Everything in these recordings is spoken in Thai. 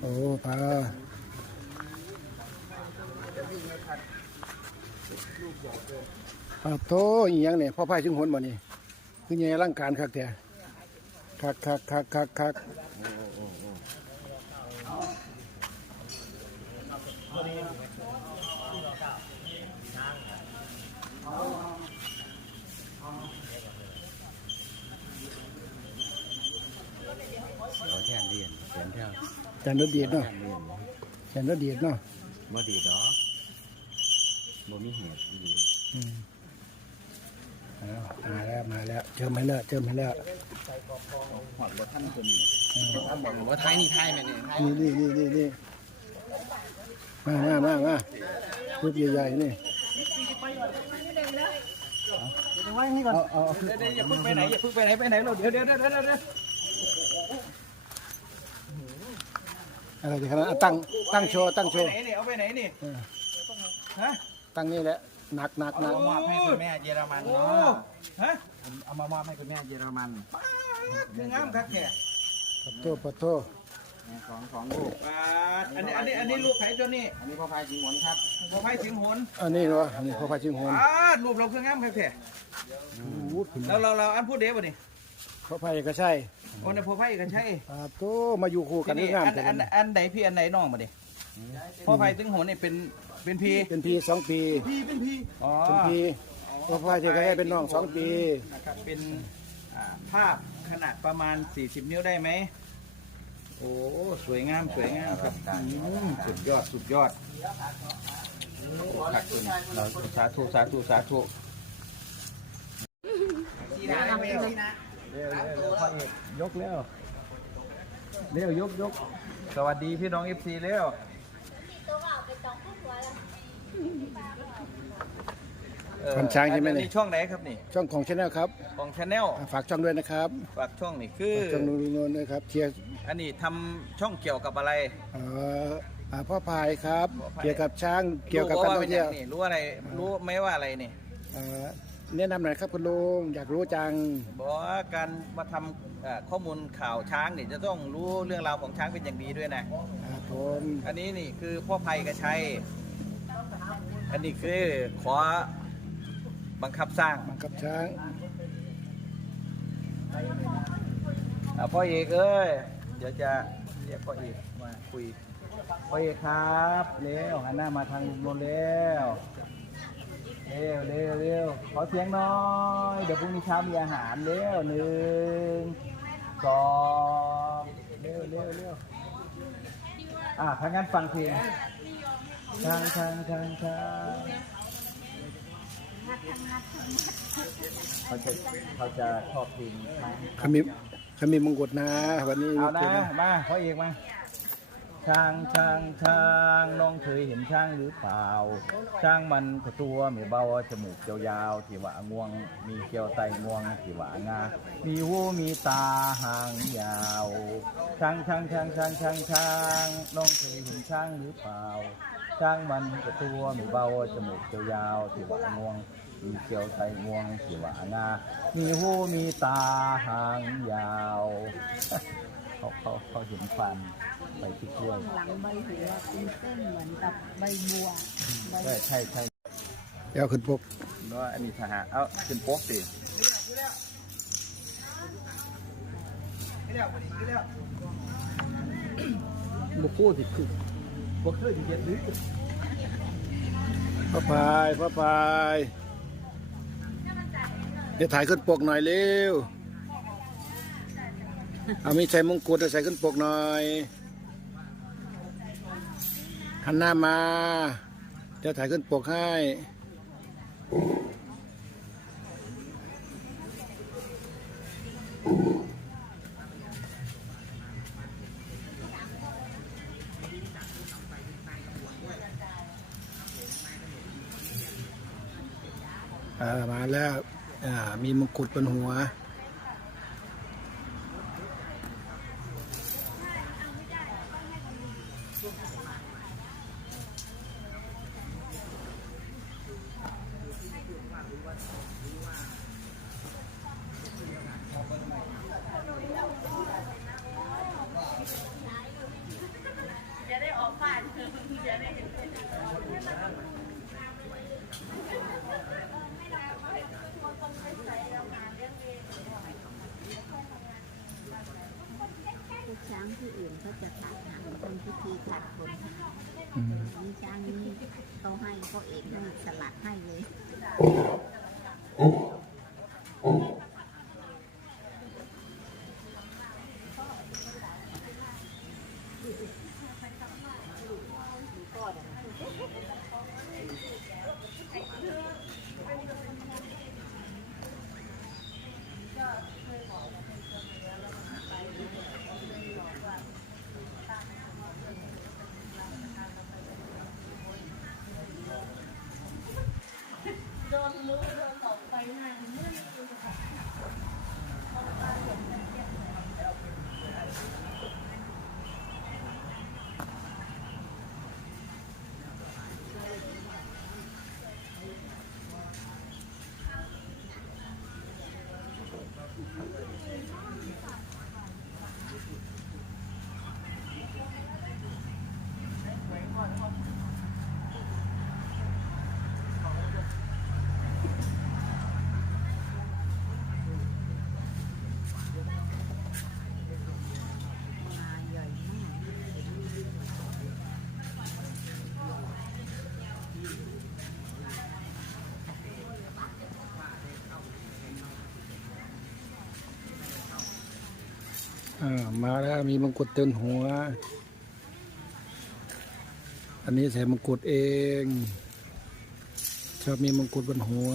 โอ้ปลาปลาโตอีหยังเนี่ยพ่อพายชึงหนบ่นี่คือไงร่างการคักแต่คักคักคักคักคัก ขอแทนเรียนเขียนแถวจันรถดีดเนาะแทนเรียนจันรถดีดเนาะบ่ดีดอกบ่มีเหตุดีอืมเอามาแล้วมาแล้วเจอมาแล้วเจอมาแล้วหอดบ่ท่านคนนี้ท่านบอกว่าท้ายนี่ท้ายแม่นี่ท้ายนี่นี่นี่นี่นี่มามามามารูปใหญ่ๆนี่เอาเอาเอาเดี๋ยวอย่าเพิ่งไปไหนอย่าเพิ่งไปไหนไปไหนเราเดี๋ยวเดี๋ยวเดี๋ยวเดี๋ยวเดี๋ยว อะไรดีขนาดนั้นอะตั้งตั้งโชว์ตั้งโชไปว์ไหนนี่เอาไปไหนนี่เออ ฮะตั้งนี่แหละหนักหนักหนักเอามอบให้คุณแม่เยอรมันโอ้เนาะฮะเอามามอบให้คุณแม่เยอรมันคืองามครับแกปะโตปะโตของของลูกอ่าอันนี้อันนี้อันนี้ลูกไผ่ตัวนี้อันนี้พ่อพายจิงหวนครับบ่ไผ่สิงหนอันนี้เนาะอันนี้พ่อพายชิงโหนอ่ารูปเราคืองามครับแกเราเราเราอันพูดเด้บ่นี่พ่อพายก็ใช่ โอ้ในพ่อไผ่กันใช่ปะโตมาอยู่คู่กันทีนี่งามอันแต่อันอันใดพี่อันใดน้องบ่ดิพ่อไผ่ถึงหนนี่เป็นเป็นพี่เป็นพี่สองปีพี่เป็นพี่อ๋อเป็นพี่พ่อพายจะให้เป็นน้องสองปีนะครับเป็นอ่าภาพขนาดประมาณ 40 นิ้วได้ไหมโอ้สวยงามสวยงามครับอืมสุดยอดสุดยอดขัดคุณเราสาธุสาธุสาธุ เร็วเร็วเร็วพ่อเอกยกเร็วเร็วยกยกสวัสดีพี่น้อง FC เร็วเอ่อคนช้างใช่ไหมอันเนี่ยนี้ช่องไหนครับนี่ ช่องของชาแนลครับของชาแนลอะฝากช่องด้วยนะครับฝากช่องนี่คือ ฝากช่องนูนนด้วยครับเชียร์อันนี้ทำช่องเกี่ยวกับอะไรเอ่ออ่าพ่อพายครับพ่อพายเกี่ยวกับช้างเกี่ยวกับการท่องเที่ยวรู้ว่าป็นางนี่รู้อะไร รู้ไหมว่าอะไรนี่เอ่อ แนะนำหน่อยครับคุณลุงอยากรู้จัง บอกว่าการมาทำเอ่อข้อมูลข่าวช้างนี่จะต้องรู้เรื่องราวของช้างเป็นอย่างดีด้วยนะ ครับผมอันนี้นี่คือพ่อภัยกระชัย อันนี้คือขอบังคับสร้างบังกับช้างอะพ่อเอกเอ้ย เดี๋ยวจะเรียกพ่อเอกมาคุย พ่อเอกครับเร็วหันหน้ามาทางลุงนนท์เร็ว เร็วเร็วเร็วขอเสียงหน้อย เดี๋ยวพรุ่งนี้เช้ามีอาหารเร็วหนึ่งสองเร็วเร็วเร็วอะถ้างั้นฟังเพลงทางทางทางทางเขาจะเขาจะชอบเพลงขมิบขมิบมงกุฎนะวันนี้เอานะมาพ่อเอกมา ช้างช้างช้างน้องเคยเห็นช้างหรือเปล่า ช้างมันก็ตัวไม่เบาจมูกยาวๆที่ว่างวง มีเกลียวไตงวงที่ว่างา มีหูมีตาหางยาวช้างช้างช้างช้างช้างช้างน้องเคยเห็นช้างหรือเปล่า ช้างมันก็ตัวไม่เบาจมูกยาวๆที่ว่างวงมีเกลียวไตงวงที่ว่างา มีหูมีตาหางยาว เขาเขาเขาเห็นฟัน ไปที่กล้วยหลังใบหัวเป็นเส้นเหมือนกับใบบัวใบใช่ใช่ใช่เดี๋ยวขึ้นปกว่าอันนี้ทหารเอาขึ้นโป๊กสิบุกพูดสิคือบ่เคยเห็นหรือพ่อพายพ่อพายเดี๋ยวถ่ายขึ้นปกหน่อยเร็วเอามีใส่มงกุฎเอาใส่ขึ้นปกหน่อย หันหน้ามา เดี๋ยวถ่ายขึ้นปกให้ อ่า มาแล้ว อ่า มีมงกุฎบนหัว มาแล้วมีมงกุฎเต็มหัว อันนี้ใส่มงกุฎเอง ชอบมีมงกุฎบนหัว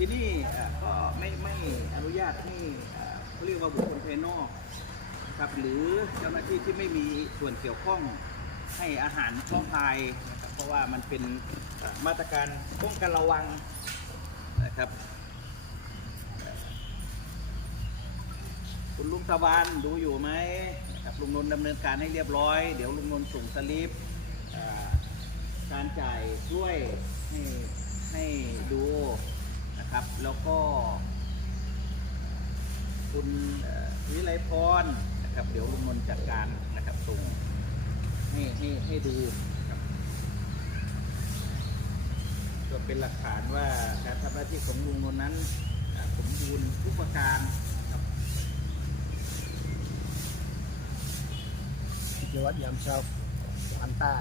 ที่นี่ก็ไม่ไม่อนุญาตให้เขาเรียกว่าบุคคลภายนอกครับหรือเจ้าหน้าที่ที่ไม่มีส่วนเกี่ยวข้องให้อาหารช่องพายนะครับเพราะว่ามันเป็นมาตรการป้องกันระวังนะครับคุณลุงตะวันดูอยู่ไหมครับลุงนนท์ดำเนินการให้เรียบร้อย เดี๋ยวลุงนนท์ส่งสลิปการจ่ายด้วยให้ให้ดู นะครับ แล้วก็ คุณวิไลพรนะครับ เดี๋ยวลุงนนท์จัดการนะครับส่งให้ให้ให้ดูนะครับก็เป็นหลักฐานว่าการทำหน้าที่ของลุงนนท์นั้นสมบูรณ์ทุกประการครับกิจวัตรยามเช้าอันต้า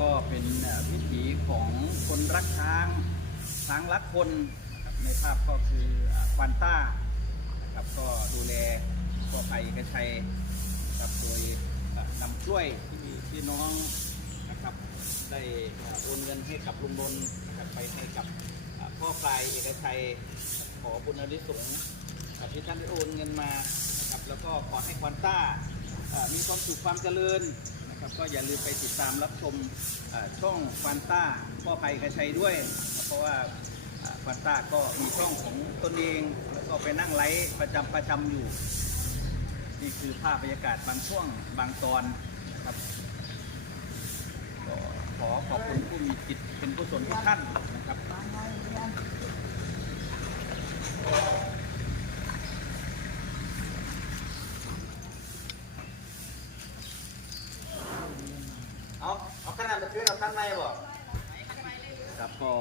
ก็เป็นเอ่อวิถีของคนรักช้างช้างรักคนนะครับในภาพก็คือควานต้านะครับก็ดูแลก็ไปกระชัยครับโดยนำกล้วยที่ที่น้องนะครับได้โอนเงินให้กับลุงนนท์นะครับไปให้กับพ่อปลายเอกชัยขอบุญอริสงส์ที่ท่านได้โอนเงินมานะครับแล้วก็ขอให้ควานต้ามีความสุขความเจริญ ครับก็อย่าลืมไปติดตามรับชมช่องฟันต้าพ่อภัยกระชัยด้วย เพราะว่าฟันต้าก็มีช่องของตนเอง แล้วก็ไปนั่งไลฟ์ประจำประจำอยู่ นี่คือภาพบรรยากาศบางช่วงบางตอนนะครับก็ขอขอบคุณผู้มีจิตเป็นผู้สนทุกท่านนะครับ เอา ซื้อเราขั้นไม่บ่ ครับก็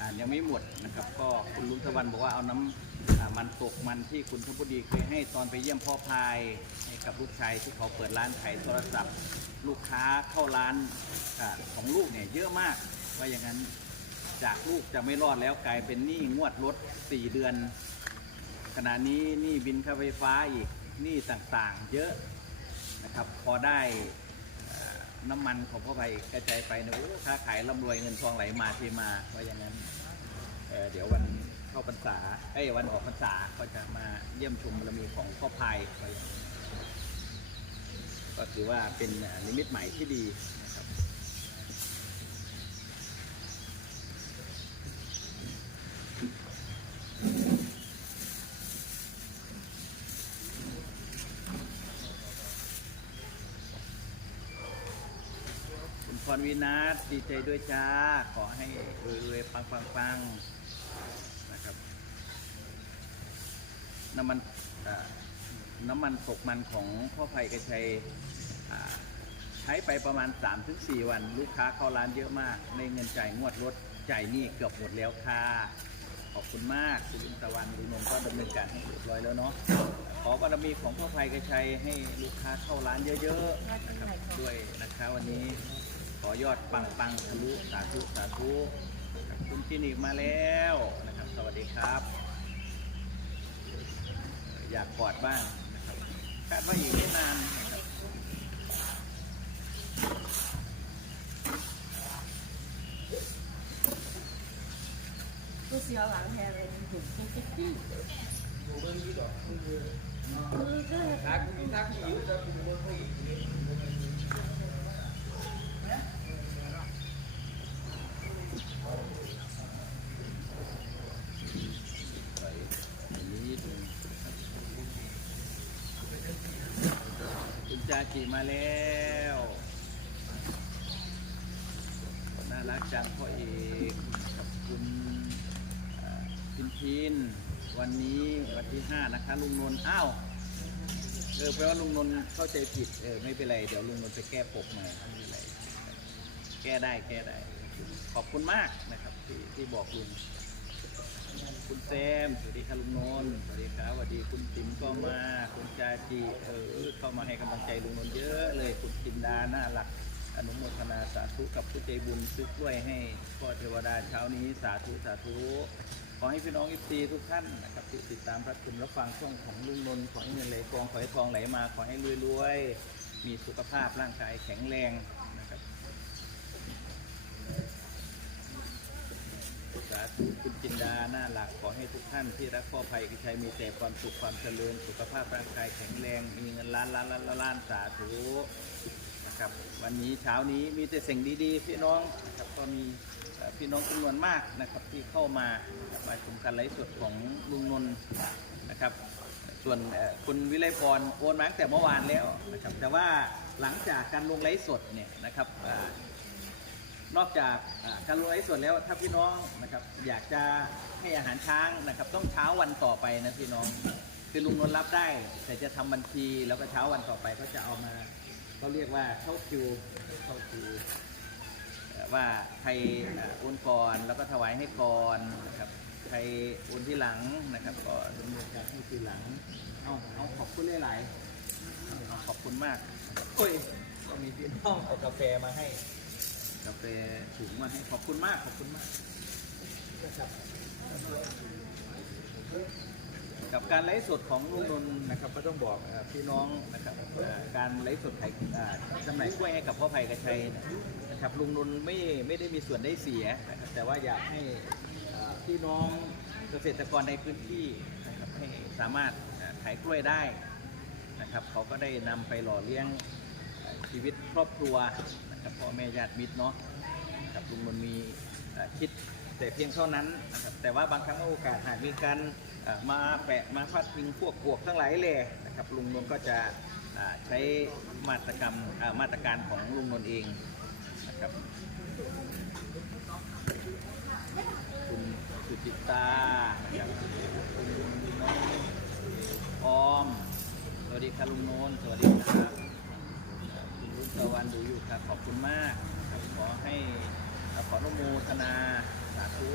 อ่านยังไม่หมดนะครับ ก็คุณลุงตะวันบอกว่าเอาน้ำอ่ามันตกมันที่คุณทพดีเคยให้ตอนไปเยี่ยมพ่อพายให้กับลูกชายที่เขาเปิดร้านขายโทรศัพท์ ลูกค้าเข้าร้านอาของลูกเนี่ยเยอะมากว่าอย่างนั้นจากลูกจะไม่รอดแล้วกลายเป็นหนี้งวดรถ 4 เดือน ขณะนี้หนี้บินค่าไฟฟ้าอีกหนี้ต่างๆ เยอะนะครับ พอได้เอ่อน้ำมันของพ่อไปกระจายไปนะโอ้ค้าขายร่ำรวยเงินทองไหลมาเทมาว่าอย่างนั้น เเดี๋ยววันเข้าพรรษาเอ้ยวันออกพรรษาก็จะมาเยี่ยมชมบารมีของพ่อพายก็ถือว่าเป็นนิมิตใหม่ที่ดีนะครับคุณพรวินาศดีใจด้วยจ้า ขอให้รวยๆปังๆๆนะครับ น้ำมันน้ำมันตกมันของพ่อไผ่กระชัยใช้ไปประมาณ 3-4 วัน ลูกค้าเข้าร้านเยอะมากในเงินจ่ายงวดรถจ่ายหนี้เกือบหมดแล้วค่ะขอบคุณมากคุณลุงตะวันลุงนนท์ก็ดำเนินการให้เรียบร้อยแล้วเนาะขอบารมีของพ่อภัยกระชัยให้ลูกค้าเข้าร้านเยอะๆนะครับด้วยนะคะวันนี้ขอยอดปังปังๆทะลุสาธุสาธุคุณคลินิกมาแล้วนะครับ สวัสดีครับ อยากกอดบ้างนะครับคาดว่าอยู่ไม่นานนะครับกูเสียวหลังแทนเลยถึงมือก็ทักมีทักหิวจะคุณบ่ค่อย ใส่อันนี้ดูนะครับคุณ จาจิมาแล้วน่ารักจังพ่อเอกกับคุณพินพินวันนี้วันที่ห้านะคะลุงนนท์อ้าวเออแปลว่าลุงนนท์เข้าใจผิดเออไม่เป็นไรเดี๋ยวลุงนนท์จะแก้ปกใหม่ไม่เป็นไรแก้ได้แก้ได้ ขอบคุณมากนะครับที่ที่บอกลุง คุณแซมสวัสดีครับลุงนนท์สวัสดีครับสวัสดีคุณติ๋มก็มาคุณจาจีเออเข้ามาให้กำลังใจลุงนนท์เยอะเลยคุณจินดาน่ารักอนุโมทนาสาธุกับผู้ใจบุญซื้อกล้วยให้พ่อเทวดาเช้านี้สาธุสาธุขอให้พี่น้องอิฟซีทุกท่านนะครับที่ติดตามรับชมรับฟังช่องของลุงนนท์ขอให้เงินไหลกองขอให้ทองไหลมาขอให้รวยๆมีสุขภาพร่างกายแข็งแรงนะครับ สาธุคุณจินดาหน่ารักขอให้ทุกท่านที่รักพ่อภัยกิชัยมีแต่ความสุขความเจริญสุขภาพร่างกายแข็งแรงมีเงินล้านล้านล้านล้านลานสาธุนะครับ วันนี้เช้านี้มีแต่สิ่งดีๆพี่น้องนะครับก็มีพี่น้องจำนวนมากนะครับที่เข้ามามาชมการไลฟ์สดของลุงนนท์นะครับส่วนคุณวิไลพรโอนมาตั้งแต่เมื่อวานแล้วนะครับแต่ว่าหลังจากการลงไลฟ์สดเนี่ยนะครับ นอกจากอ่าการลงไลฟ์สดแล้วถ้าพี่น้องนะครับอยากจะให้อาหารช้างนะครับ ต้องเช้าวันต่อไปนะพี่น้องคือลุงนนท์รับได้ แต่จะทำบัญชีแล้วก็เช้าวันต่อไปก็จะเอามาเขาเรียกว่าเข้าคิวเข้าคิวว่าใครอ่าโอนก่อนแล้วก็ถวายให้ก่อนนะครับใครโอนที่หลังนะครับก็ดำเนินการให้ทีหลังเอาเอาขอบคุณหลายๆขอบคุณมากโอ้ยก็มีพี่น้องเอากาแฟมาให้ กาแฟถุงมาให้ขอบคุณมากขอบคุณมาก กับการไลฟ์สดของลุงนนท์นะครับก็ต้องบอกเอ่อพี่น้องนะครับเอ่อการไลฟ์สดขายอ่าจำหน่ายกล้วยให้กับพ่อภัยกระชัยนะครับลุงนนท์ไม่ไม่ได้มีส่วนได้เสียนะครับแต่ว่าอยากให้อ่าพี่น้องเกษตรกรในพื้นที่นะครับให้สามารถอ่าขายกล้วยได้ นะครับเขาก็ได้นำไปหล่อเลี้ยง ชีวิตครอบครัวนะครับพ่อแม่ญาติมิตรเนาะนะครับลุงมันมีคิดแต่เพียงเท่านั้นนะครับแต่ว่าบางครั้งโอกาสหากมีการมาแปะมาพาดพิงพวกพวกทั้งหลายแหล่นะครับลุงนนก็จะใช้มาตรกรรมมาตรการของลุงนนเองนะครับคุณสุจิตานะครับคุณน้องออม สวัสดีครับลุงนนสวัสดีครับ ตะวันดูอยู่ครับขอบคุณมากครับขอให้ขออนุโมทนาสาธุ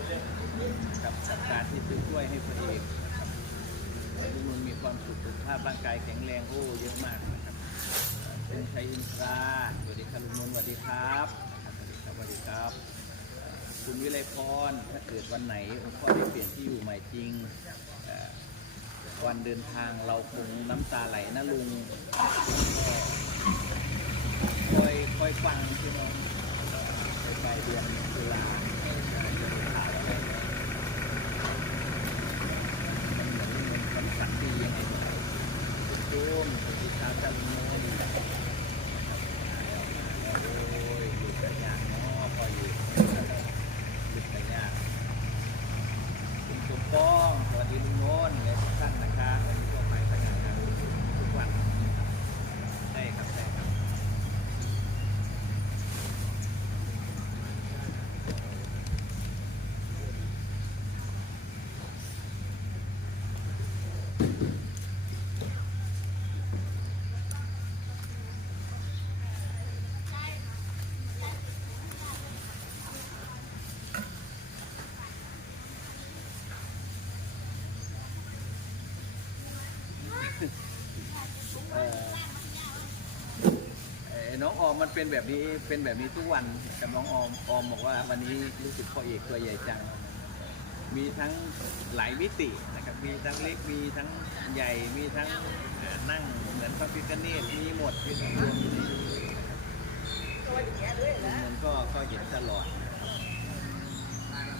กับการที่ซื้อถ้วยให้พระเอกนะครับให้ลุงนนมีความสุขสุขภาพร่างกายแข็งแรงโอ้เยอะมากนะครับเป็นชัยอินทราสวัสดีครับลุงนนท์สวัสดีครับสวัสดีครับสวัสดีครับคุณวิไลพรถ้าเกิดวันไหนองค์พ่อได้เปลี่ยนที่อยู่ใหม่จริงวันเดินทางเราคงน้ำตาไหลนะลุงก็ คอยคอยฟังใช่ไหมไปปลายเดือนตุลาให้จะมีข่าวอะไรมันเหมือดียังไงคุณจูมสวัสดีครับจันทร์โมดีมาแล้วมาแล้วโอ้ยอยู่กันยากเนาะพออยู่ ลุกไปยากคุณสมปองสวัสดีลุงโน้นและทุกท่านนะครับวันนี้ก็ไปทำงานกันทุกวันใช่ครับใช่ครับ เอ่อเอ่อ น้องออมมันเป็นแบบนี้เป็นแบบนี้ทุกวันกับน้องออมออมบอกว่าวันนี้รู้สึกพ่อเอกตัวใหญ่จัง มีทั้งหลายมิตินะครับมีทั้งเล็กมีทั้งใหญ่มีทั้งเอ่อนั่งเหมือนพระพิฆเนศมีหมดที่รวมอยู่ในนี้นะครับมันก็ก็เห็นตลอดนะครับ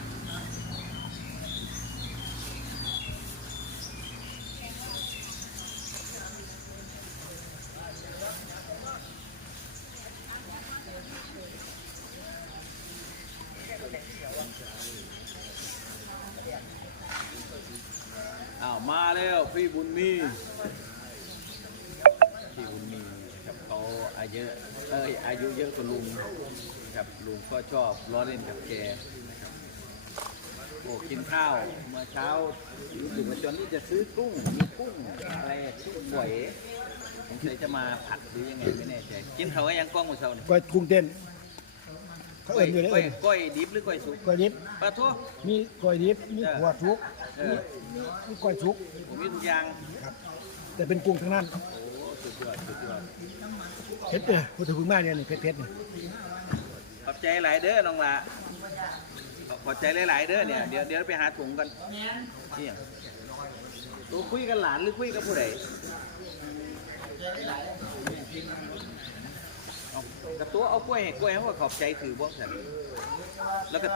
อ้าวมาแล้ว พี่บุญมีพี่บุญมีนะครับเขาอายุเอ้ยอายุเยอะกว่าลุงนะครับลุงก็ชอบล้อเล่นกับแกนะครับโอ้กินข้าวเมื่อเช้ารู้สึกว่าจนนี่จะซื้อกุ้งมีกุ้งอะไรกุ้งฝอยสงสัยจะมาผัดหรือยังไงไม่แน่ใจกินเขาวยังกล้องหมดเช้านี่ก้อยกุ้งเต้น เขาเอิ่นอยู่เลยก้อเอิ่ยนก้อยดิบหรือก้อยสุกก้อยดิบปลาทั่วมีก้อยดิบมีเออหัวทุกเออมีมีก้อยทุกผมมีทุกอย่างครับ แต่เป็นกุ้งทั้งนั้นโอ้สุดยอดสุดยอดเผ็ดเออพูดถึงพึ่งมาเนี่ยนี่เผ็ดเผ็ดนี่ขอบใจหลายเด้อน้องละขอบใจหลายๆเด้อเนี่ยเดี๋ยวเดี๋ยวไปหาถุงกันเที่ยงตัวคุยกับหลานหรือคุยกับผู้ใด เอากับตัวเอากล้วยให้กล้วยเขาก็ขอบใจถือบ่สันแล้วก็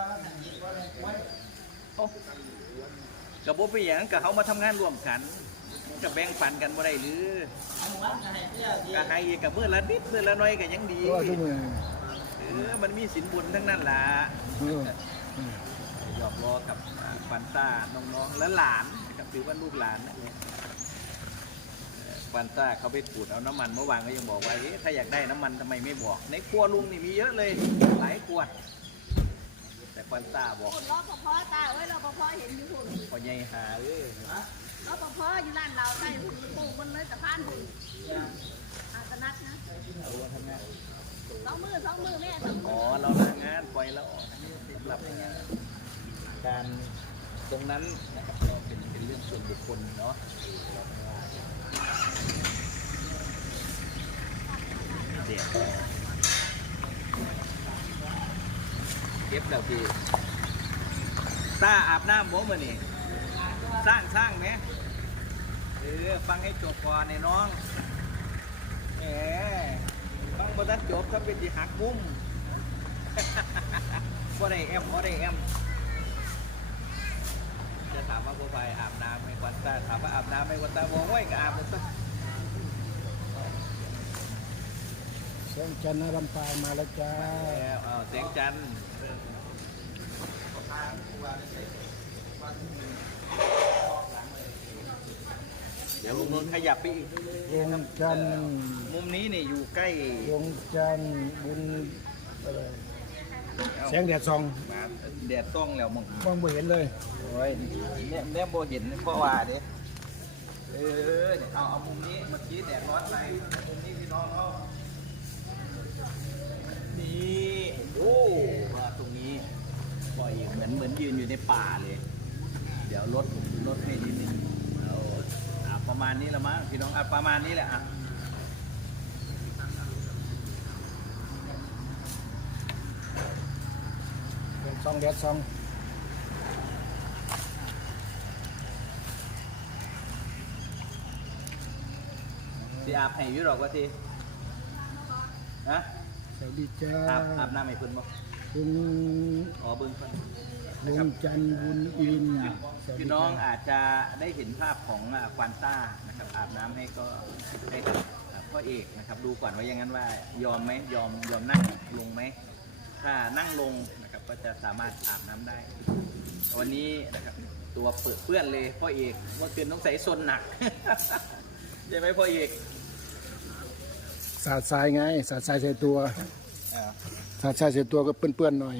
เอากับบ่ไปนหยังกับเขามาทำงานร่วมกันกับแบ่งปันกันบ่ได้หรือก็ให้กับมือละนิดมือละน้อยก็ยังดีเพราะว่าทุกมือเออมันมีสินบุญทั้งนั้นล่ะเออหยอกล้อกับฟันต้าน้องๆและหลานนะครับถือว่าลูกหลานนะเนี่ย เอ่อฟันต้าเขาไปขูดเอาน้ำมันเมื่อวานก็ยังบอกว่าเอ๊ะถ้าอยากได้น้ำมันทำไมไม่บอก ในครัวลุงนี่มีเยอะเลย หลายขวด แต่ฟันต้าบอกรอปภตาเอ้ยรอปภเห็นอยู่หุ่นพอใหญ่หาเอ้ยรอปภอยู่ร้านเราใต้หุ่นปลูกบนเลยสะพานหุ่นอาสนัดนะเอาว่าทำงานสองมือสองมือแม่สองมือ๋ออเราลางานปล่อยแล้วออกสำหรับการตรงนั้นนะครับก็เป็นเป็นเรื่องส่วนบุคคลเนาะเราไม่ว่า เด็กเก็บแล้วพี่ตาอาบน้ำบ่มานี่สร้างสร้างไหมเออฟังให้จบก่อนในน้องแหมฟังบทันจบถ้าเป็นที่หักมุ้มบ่ได้แอมบ่ได้แอมจะถามว่าบัวไฟอาบน้ำไหมควันตาถามว่าอาบน้ำไหมควันตาบอกว่าก็อาบหมดซะ แสงจันทร์นารำปางมาแล้วจ้าแล้วเอาเสียงจันทร์เดี๋ยวลุงนนท์ขยับไปอีกดวงจันทร์มุมนี้นี่อยู่ใกล้ดวงจันทร์บุญอะไรแสงแดดส่องมาแดดต้องแล้วมึงมองไม่เห็นเลยโอ้ยเนี่ยเนี่ยโบเห็นเพราะว่าเด้เออเนี่ยเอาเอามุมนี้เมื่อกี้แดดร้อนไปมุมนี้พี่น้องเขา นี่โอ้ยืนอยู่ในป่าเลย เดี๋ยวลดลดให้นิดนึงเอาอะประมาณนี้ละมั้งพี่น้องอะประมาณนี้แหละอะซองแดดซองสิอาบให้อยุดอกว่าทีนะส วัสดีจ้าอาบอาบน้ำให้เพิ่นบ่คุณอ๋อเบิ่งเพิ่นลุงจันทร์บุญอินสวัสดีพี่น้องอาจจะได้เห็นภาพของอ่าควานต้านะครับอาบน้ำให้ก็ให้กับอ่าพ่อเอกนะครับดูก่อนว่าอย่างนั้นว่ายอมไหมยอมยอมนั่งลงไหมถ้านั่งลงนะครับก็จะสามารถอาบน้ำได้ วันนี้นะครับตัวเปื้อนเปื้อนเลยพ่อเอกเมื่อคืนต้องใส่ซนหนัก ใช่ไหมพ่อเอก สาดทรายไง สาดทรายใส่ตัวอ่าสาดทรายใส่ตัวก็เปื้อนๆหน่อยเ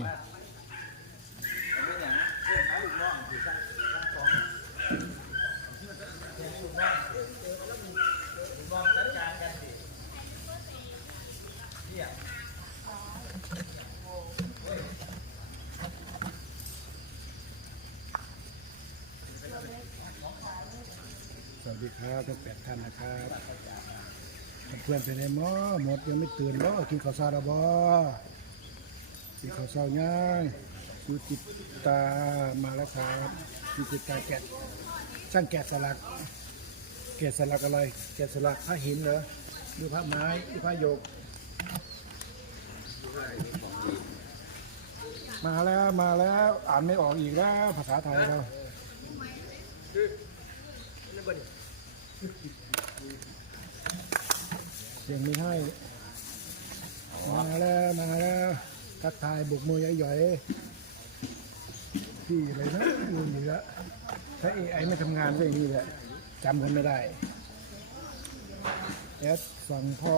ป็นอย่างเพื่อนพาลูกน้องคือทั้งทั้งสองลูกน้องจัดการกันสิเนี่ยสวัสดีครับทั้งแปดท่านนะครับ เพื่อนเป็นไงหมอหมดยังไม่ตื่นบ่กินข้าวซาดาบ่กินข้าวเช้าย่างสุจิตามาแล้วครับสุจิตาแกะช่างแกะสลัก แกะสลักอะไร แกะสลักพระหินเหรอหรือพระไม้หรือพระโยก มาแล้วมาแล้วอ่านไม่ออกอีกแล้วภาษาไทยเราเสียงมีให้มาแล้วมาแล้วทักทายบุกมือใหญ่ๆพี่อะไรนะลืมอีกแล้วถ้าเอไอไม่ทำงานก็อย่างนี้แหละจำกันไม่ได้แอดสั่งพ่อ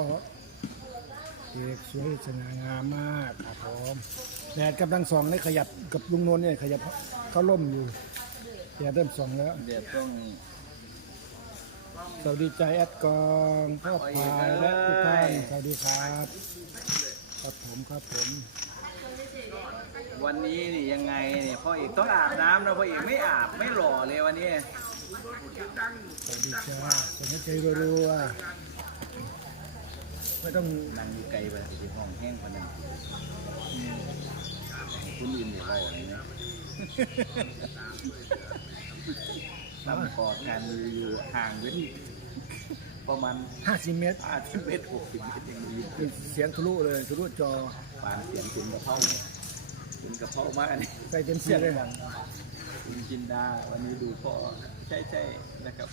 เอกสวยสง่างามมากครับผมแดดกำลังส่องได้ขยับกับลุงนนท์เนี่ยขยับเขาล่มอยู่แดดเริ่มส่องแล้วเดี๋ยวต้อง สวัสดีใจแอดกองพ่อพายและทุกท่านสวัสดีครับครับผมครับผม วันนี้นี่ยังไงเนี่ยพ่อเอกต้องอาบน้ำนะพ่อเอกไม่อาบไม่หล่อเลยวันนี้สวัสดีจ้าสวัสดีใจรัวๆไม่ต้องนั่งอยู่ไกลไปสิห้องแห้งคนนั้นคุณยินอยู่ไรอย่างนี้ นะลำคอการอยู่ห่างเว้นประมาณ50เมตรอาทิเมตรหกสิบเมตรยังมีเป็นเสียงทะลุเลยทะลุจอปานเสียงคุณกระเพราคุณกระเพรามากนี่ใส่เต็มเสียงเลยคุณจินดาวันนี้ดูพ่อใช่ใช่นะครับ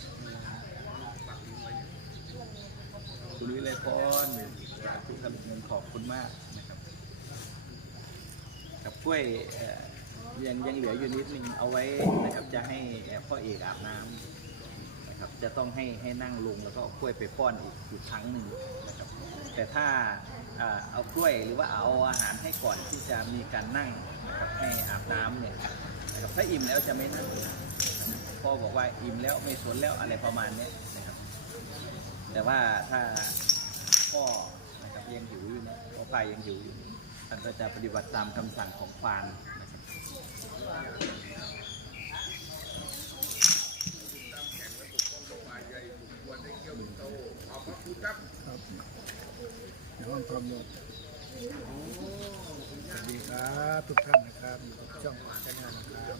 คุณวิไลพรสาธุครับเงินขอบคุณมากนะครับ กับกล้วยเอ่อ ยังยังเหลืออยู่นิดนึงเอาไว้นะครับจะให้พ่อเอกอาบน้ำนะครับจะต้องให้ให้นั่งลงแล้วก็กล้วยไปป้อนอีกอีกครั้งหนึ่งนะครับแต่ถ้าเอากล้วยหรือว่าเอาอาหารให้ก่อนที่จะมีการนั่งนะครับให้อาบน้ำเนี่ยนะครับถ้าอิ่มแล้วจะไม่นั่งพ่อบอกว่าอิ่มแล้วไม่สนแล้วอะไรประมาณนี้นะครับ แต่ว่าถ้าพ่อนะครับยังหิวอยู่นี่ยพ่อพายยังหิวอยู่ท่านก็จะปฏิบัติตามคำสั่งของควาน ห้องความยู่สวัสดีครับทุกท่านนะครับอยู่กับช่องหวานกันงานนะครับ